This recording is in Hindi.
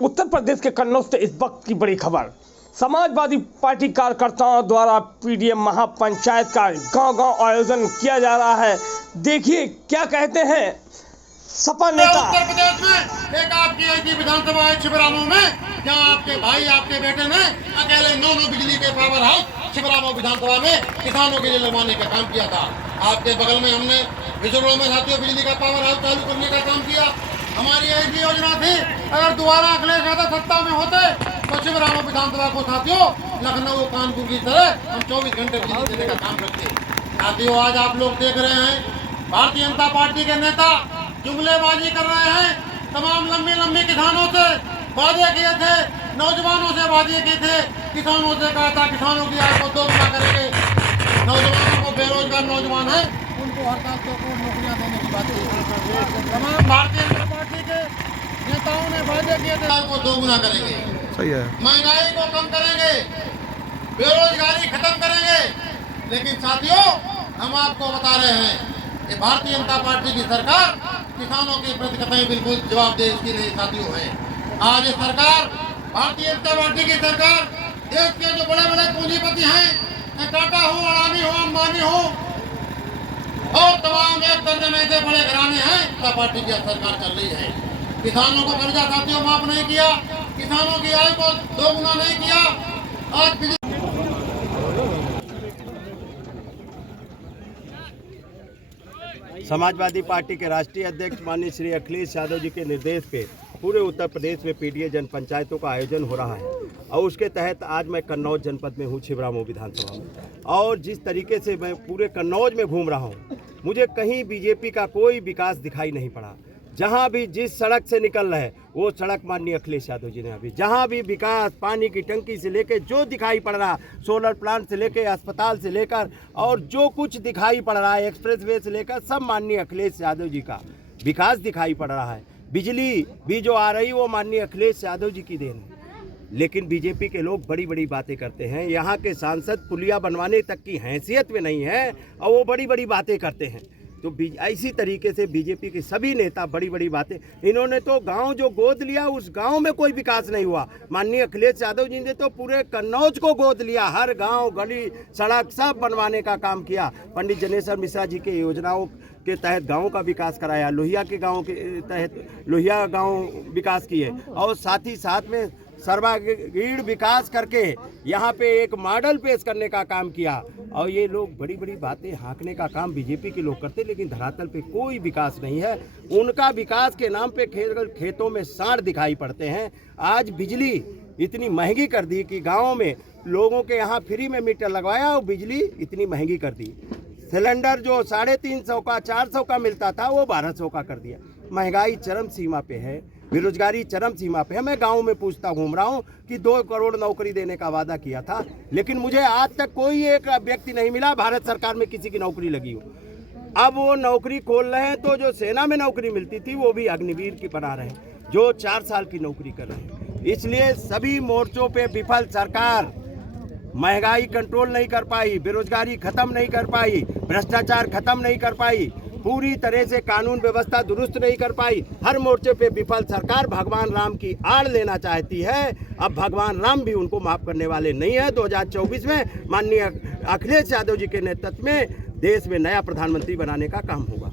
उत्तर प्रदेश के कन्नौज से इस वक्त की बड़ी खबर। समाजवादी पार्टी कार्यकर्ताओं द्वारा पीडीएम महापंचायत का गांव-गांव आयोजन किया जा रहा है। देखिए क्या कहते हैं सपा नेता। उत्तर प्रदेश में एक आपकी ऐसी विधानसभा है छिबरामऊ में, जहां आपके भाई आपके बेटे ने अकेले 9 बिजली के पावर हाउस छिबरामऊ विधानसभा में किसानों के लिए लगवाने का काम किया था। आपके बगल में हमने विजोड़ा में साथियों बिजली का पावर हाउस चालू करने का काम किया। हमारी ऐसी योजना थी, अगर दोबारा अखिलेश यादव सत्ता में होते तो छिबरामऊ विधानसभा को साथियों लखनऊ कानपुर की तरह हम 24 घंटे बिजली देने का काम करते। साथियों आज आप लोग देख रहे हैं भारतीय जनता पार्टी के नेता जुमलेबाजी कर रहे हैं। तमाम लंबी किसानों से वादे किए थे, नौजवानों से वादे किए थे, किसानों से कहा था किसानों की आय को दोगुना करेंगे, नौजवानों को बेरोजगार नौजवान है उनको हड़ताल को नौकरियां देने की बात की। तमाम भारतीय जनता पार्टी के नेताओं ने वादे किए थे आय को दोगुना करेंगे, सही है, महंगाई को कम करेंगे, बेरोजगारी खत्म करेंगे। लेकिन साथियों हम आपको बता रहे हैं कि भारतीय जनता पार्टी की सरकार किसानों के प्रति कतई बिल्कुल जवाबदेह की नहीं साथियों है। आज ये सरकार भारतीय जनता पार्टी की सरकार देश के जो बड़े बड़े पूंजीपति हैं, टाटा हो, अडानी हो, अंबानी हो और तमाम एक दर्जन ऐसे बड़े घराने हैं, जनता पार्टी की सरकार चल रही है। किसानों को कर्जा साथियों माफ नहीं किया, किसानों की आय को दोगुना नहीं किया। आज समाजवादी पार्टी के राष्ट्रीय अध्यक्ष माननीय श्री अखिलेश यादव जी के निर्देश पे पूरे उत्तर प्रदेश में पीडीए जनपंचायतों का आयोजन हो रहा है और उसके तहत आज मैं कन्नौज जनपद में हूँ, छिबरामऊ विधानसभा में। और जिस तरीके से मैं पूरे कन्नौज में घूम रहा हूँ, मुझे कहीं बीजेपी का कोई विकास दिखाई नहीं पड़ा। जहाँ भी जिस सड़क से निकल रहे हैं वो सड़क माननीय अखिलेश यादव जी ने अभी जहाँ भी विकास, पानी की टंकी से लेकर जो दिखाई पड़ रहा, सोलर प्लांट से लेकर अस्पताल से लेकर और जो कुछ दिखाई पड़ रहा है, एक्सप्रेसवे से लेकर सब माननीय अखिलेश यादव जी का विकास दिखाई पड़ रहा है। बिजली भी जो आ रही वो माननीय अखिलेश यादव जी की देन है। लेकिन बीजेपी के लोग बड़ी बड़ी बातें करते हैं। यहाँ के सांसद पुलिया बनवाने तक की हैसियत में नहीं है और वो बड़ी बड़ी बातें करते हैं। तो इसी तरीके से बीजेपी के सभी नेता बड़ी बड़ी बातें, इन्होंने तो गांव जो गोद लिया उस गांव में कोई विकास नहीं हुआ। माननीय अखिलेश यादव जी ने तो पूरे कन्नौज को गोद लिया, हर गांव गली सड़क सब बनवाने का काम किया। पंडित जनेश्वर मिश्रा जी के योजनाओं के तहत गाँव का विकास कराया, लोहिया के गाँव के तहत लोहिया गाँव विकास किए और साथ ही साथ में सर्वांगीण विकास करके यहाँ पे एक मॉडल पेश करने का काम किया। और ये लोग बड़ी बड़ी बातें हाँकने का काम बीजेपी के लोग करते, लेकिन धरातल पे कोई विकास नहीं है। उनका विकास के नाम पे खेतों में सांड दिखाई पड़ते हैं। आज बिजली इतनी महंगी कर दी कि गाँव में लोगों के यहाँ फ्री में मीटर लगवाया और बिजली इतनी महंगी कर दी। सिलेंडर जो 350 का 400 का मिलता था वो 1200 का कर दिया। महंगाई चरम सीमा पे है, बेरोजगारी चरम सीमा पे है। मैं गांव में पूछता घूम रहा हूं कि 2 करोड़ नौकरी देने का वादा किया था, लेकिन मुझे आज तक कोई एक व्यक्ति नहीं मिला भारत सरकार में किसी की नौकरी लगी हो। अब वो नौकरी खोल रहे हैं तो जो सेना में नौकरी मिलती थी वो भी अग्निवीर की बना रहे हैं, जो 4 साल की नौकरी कर रहे हैं। इसलिए सभी मोर्चों पे विफल सरकार। महंगाई कंट्रोल नहीं कर पाई, बेरोजगारी खत्म नहीं कर पाई, भ्रष्टाचार खत्म नहीं कर पाई, पूरी तरह से कानून व्यवस्था दुरुस्त नहीं कर पाई। हर मोर्चे पे विफल सरकार भगवान राम की आड़ लेना चाहती है। अब भगवान राम भी उनको माफ करने वाले नहीं है। 2024 में माननीय अखिलेश यादव जी के नेतृत्व में देश में नया प्रधानमंत्री बनाने का काम होगा।